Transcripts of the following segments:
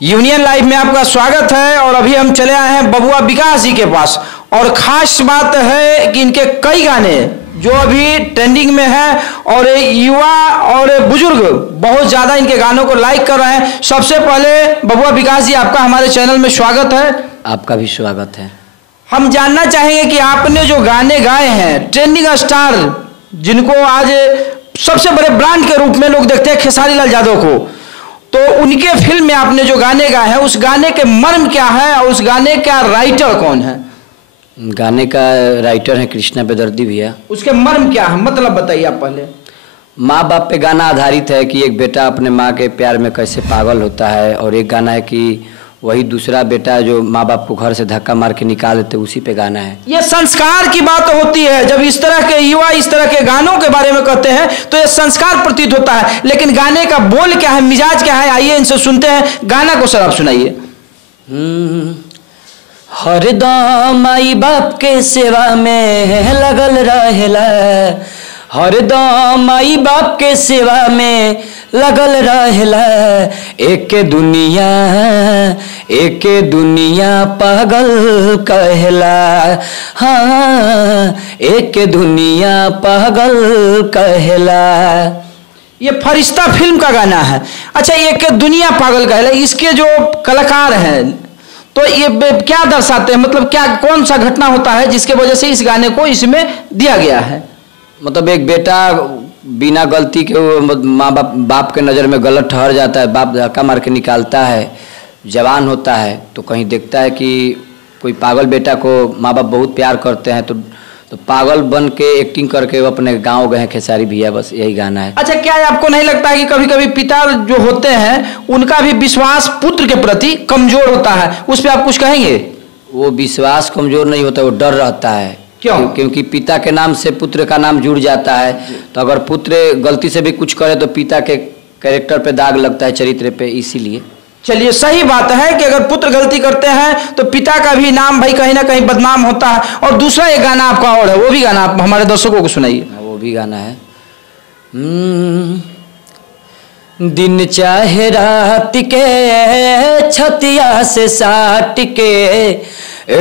Union live में आपका स्वागत है। और अभी हम चले आए हैं बबुआ विकास जी के पास। और खास बात है कि इनके कई गाने जो अभी ट्रेंडिंग में है और युवा और बुजुर्ग बहुत ज़्यादा इनके गानों को लाइक कर रहे हैं। सबसे पहले बबुआ विकास जी, आपका हमारे चैनल में स्वागत है। आपका भी स्वागत है। हम जानना चाहेंगे कि आपने जो गाने गाए हैं, ट्रेंडिंग स्टार जिनको आज सबसे बड़े ब्रांड के रूप में लोग देखते हैं, खेसारी लाल यादव को, तो उनके फिल्म में आपने जो गाने गाए हैं उस गाने के मर्म क्या है और उस गाने का राइटर कौन है? गाने का राइटर है कृष्णा बेदर्दी भैया। उसके मर्म क्या है, मतलब बताइए आप पहले। माँ बाप पे गाना आधारित है कि एक बेटा अपने माँ के प्यार में कैसे पागल होता है, और एक गाना है कि वही दूसरा बेटा जो माँ बाप को घर से धक्का मार के निकाल देते, उसी पे गाना है। ये संस्कार की बात होती है। जब इस तरह के युवा इस तरह के गानों के बारे में कहते हैं तो ये संस्कार प्रतीत होता है। लेकिन गाने का बोल क्या है, मिजाज क्या है, आइए इनसे सुनते हैं। गाना को सर आप सुनाइए। हरदम माई बाप के सेवा में लगल रहेला, हरदम माई बाप के सेवा में लगल रहेला, एक दुनिया पागल कहला, हाँ एक दुनिया पागल कहला। ये फरिश्ता फिल्म का गाना है। अच्छा, एक दुनिया पागल कहला, इसके जो कलाकार हैं तो ये क्या दर्शाते हैं, मतलब क्या कौन सा घटना होता है जिसके वजह से इस गाने को इसमें दिया गया है? मतलब एक बेटा बिना गलती के माँ बाप के नज़र में गलत ठहर जाता है, बाप धक्का मार के निकालता है, जवान होता है तो कहीं देखता है कि कोई पागल बेटा को माँ बाप बहुत प्यार करते हैं, तो पागल बन के एक्टिंग करके वो अपने गांव गए हैं खेसारी भैया। बस यही गाना है। अच्छा, क्या आपको नहीं लगता है कि कभी कभी पिता जो होते हैं उनका भी विश्वास पुत्र के प्रति कमजोर होता है? उस पर आप कुछ कहेंगे? वो विश्वास कमजोर नहीं होता, वो डर रहता है। क्यों? क्योंकि पिता के नाम से पुत्र का नाम जुड़ जाता है, तो अगर पुत्र गलती से भी कुछ करे तो पिता के कैरेक्टर पे दाग लगता है, चरित्र पे, इसीलिए। चलिए, सही बात है कि अगर पुत्र गलती करते हैं तो पिता का भी नाम भाई कहीं ना कहीं बदनाम होता है। और दूसरा एक गाना आपका और है, वो भी गाना आप हमारे दर्शकों को सुनाइए। वो भी गाना है। दिन चाहे रात के छतिया से साट के,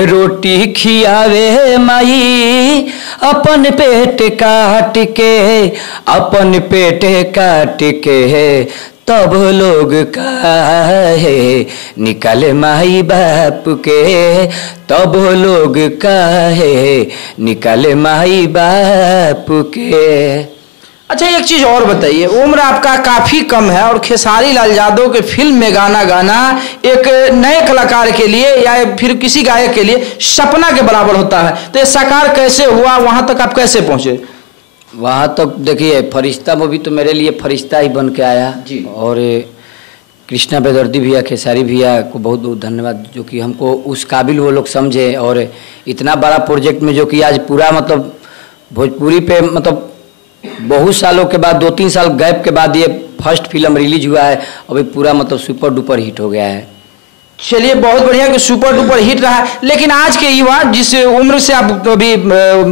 रोटी खियावे माई अपन पेट काट के, अपन पेट काट के, तब लोग काहे निकाले माई बाप के, तब लोग काहे निकाले माई बाप के। अच्छा, एक चीज और बताइए, उम्र आपका काफी कम है और खेसारी लाल यादव के फिल्म में गाना गाना एक नए कलाकार के लिए या फिर किसी गायक के लिए सपना के बराबर होता है। तो ये साकार कैसे हुआ, वहां तक आप कैसे पहुंचे? वहाँ तक देखिए, फरिश्ता मूवी तो मेरे लिए फरिश्ता ही बन के आया जी। और कृष्णा बेदर्दी भैया, खेसारी भैया को बहुत बहुत धन्यवाद, जो कि हमको उस काबिल वो लोग समझे। और इतना बड़ा प्रोजेक्ट में जो कि आज पूरा मतलब भोजपुरी पे मतलब बहुत सालों के बाद, 2-3 साल गैप के बाद ये फर्स्ट फिल्म रिलीज हुआ है, अभी पूरा मतलब सुपर डुपर हिट हो गया है। चलिए, बहुत बढ़िया कि सुपर डुपर हिट रहा है। लेकिन आज के युवा जिस उम्र से आप अभी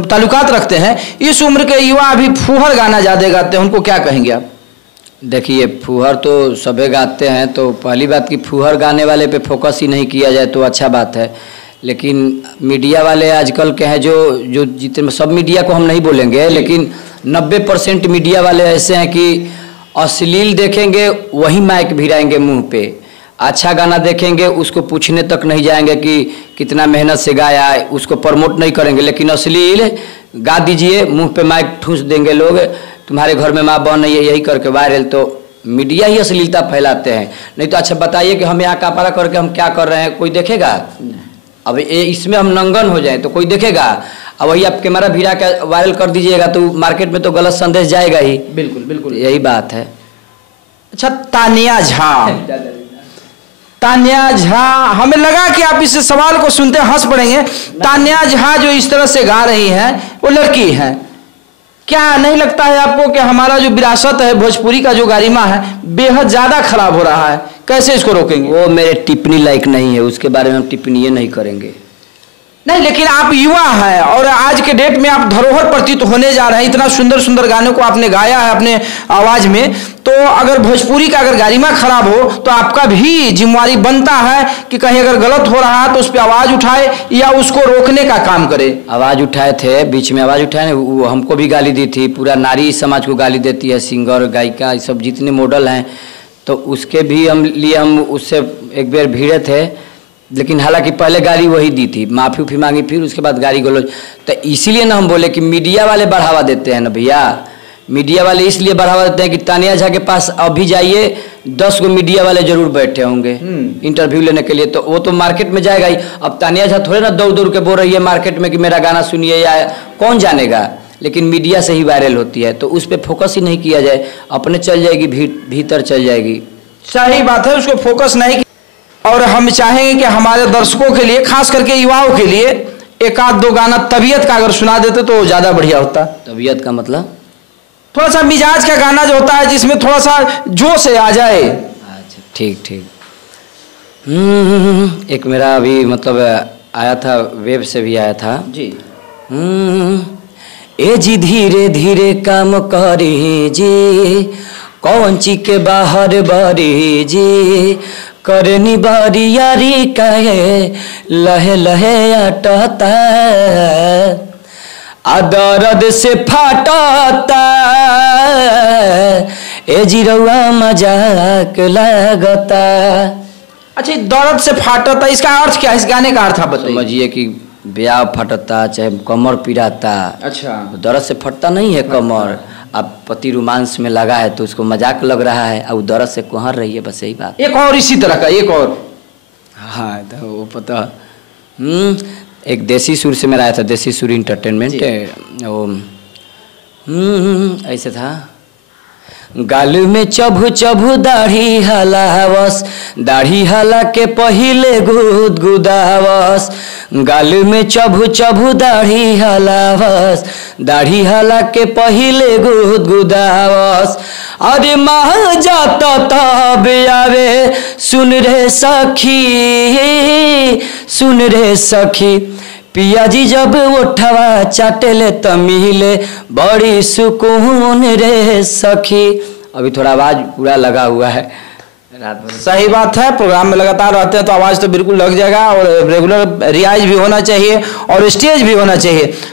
ताल्लुकात रखते हैं, इस उम्र के युवा अभी फूहर गाना ज़्यादा गाते हैं, उनको क्या कहेंगे आप? देखिए, फूहर तो सभी गाते हैं, तो पहली बात कि फूहर गाने वाले पे फोकस ही नहीं किया जाए तो अच्छा बात है। लेकिन मीडिया वाले आजकल के हैं जो जितने, सब मीडिया को हम नहीं बोलेंगे, लेकिन 90% मीडिया वाले ऐसे हैं कि अश्लील देखेंगे वही माइक भिड़ाएंगे मुंह पे, अच्छा गाना देखेंगे उसको पूछने तक नहीं जाएंगे कि कितना मेहनत से गाया है, उसको प्रमोट नहीं करेंगे। लेकिन अश्लील गा दीजिए, मुंह पे माइक ठूस देंगे लोग, तुम्हारे घर में माँ बहन नहीं है, यही करके वायरल। तो मीडिया ही अश्लीलता फैलाते हैं। नहीं तो अच्छा बताइए कि हम यहाँ कापारा करके हम क्या कर रहे हैं, कोई देखेगा? अब इसमें हम नंगन हो जाए तो कोई देखेगा? अब वही आप कैमरा भिड़ा के वायरल कर दीजिएगा तो मार्केट में तो गलत संदेश जाएगा ही। बिल्कुल बिल्कुल, यही बात है। अच्छा, तानिया झा, हमें लगा कि आप इस सवाल को सुनते हंस पड़ेंगे। तानिया झा जो इस तरह से गा रही हैं, वो लड़की है। क्या नहीं लगता है आपको कि हमारा जो विरासत है, भोजपुरी का जो गरिमा है, बेहद ज्यादा खराब हो रहा है? कैसे इसको रोकेंगे? वो मेरे टिप्पणी लायक नहीं है, उसके बारे में हम टिप्पणी नहीं करेंगे। नहीं, लेकिन आप युवा हैं और आज के डेट में आप धरोहर प्रतीत होने जा रहे हैं। इतना सुंदर सुंदर गानों को आपने गाया है अपने आवाज में, तो अगर भोजपुरी का अगर गरिमा खराब हो तो आपका भी जिम्मेवारी बनता है कि कहीं अगर गलत हो रहा है तो उस पर आवाज उठाए या उसको रोकने का काम करे। आवाज उठाए थे, बीच में आवाज उठाए, वो हमको भी गाली दी थी, पूरा नारी समाज को गाली देती है, सिंगर गायिका ये सब जितने मॉडल हैं, तो उसके भी हम उससे एक बार भिड़े थे, लेकिन हालांकि पहले गाली वही दी थी, माफ़ी उफी मांगी, फिर उसके बाद गाली गलौज। तो इसीलिए ना हम बोले कि मीडिया वाले बढ़ावा देते हैं ना भैया, मीडिया वाले इसलिए बढ़ावा देते हैं कि तानिया झा के पास अभी जाइए 10 गो मीडिया वाले जरूर बैठे होंगे इंटरव्यू लेने के लिए, तो वो तो मार्केट में जाएगा ही। अब तानिया झा थोड़े ना दौड़ दौड़ के बोल रही है मार्केट में कि मेरा गाना सुनिए, या कौन जानेगा, लेकिन मीडिया से ही वायरल होती है, तो उस पर फोकस ही नहीं किया जाए, अपने चल जाएगी, भीतर चल जाएगी। सही बात है, उसको फोकस नहीं। और हम चाहेंगे कि हमारे दर्शकों के लिए, खास करके युवाओं के लिए, एक आध दो गाना तबीयत का अगर सुना देते तो ज़्यादा बढ़िया होता। तबीयत का मतलब थोड़ा सा मिजाज का गाना जो होता है जिसमें थोड़ा सा जोश आ जाए। अच्छा ठीक। एक मेरा अभी मतलब आया था, वेब से भी आया था जी। ए जी धीरे धीरे काम करे जी, कौन ची के बाहर बारी जी, करनी बारी यारी कहे लहे लहे अटता, दर्द से फाटता, ए जी रउआ मजाक लगता। अच्छा, दर्द से फाटता, इसका अर्थ क्या है? इस गाने का अर्थ आप बताइए। समझिए कि ब्याह फटता, चाहे कमर पिराता। अच्छा, दर्द से फटता नहीं है कमर, अब पति रोमांस में लगा है तो उसको मजाक लग रहा है, अब दर्द से कोहर रही है, बस यही बात। एक और इसी तरह का एक और। हाँ तो वो पता, एक देसी सुर से मेरा आया था, देसी सुर इंटरटेनमेंट, वो ऐसे था। गाल में चबू चबू दाढ़ी हलावस, दाढ़ी हला के पहिले गुदगुदावस, गाल में चबू चबू दाढ़ी हलावस, दाढ़ी हला के पहिले गुदगुदावस, अरे माँ जाता तब आवे सुन रे सखी, सुन रे सखी, पिया जी जब उठवा चाटेले तमिले बड़ी सुकून रे सखी। अभी थोड़ा आवाज पूरा लगा हुआ है रात भर। सही बात है, प्रोग्राम में लगातार रहते हैं तो आवाज तो बिल्कुल लग जाएगा, और रेगुलर रियाज भी होना चाहिए और स्टेज भी होना चाहिए।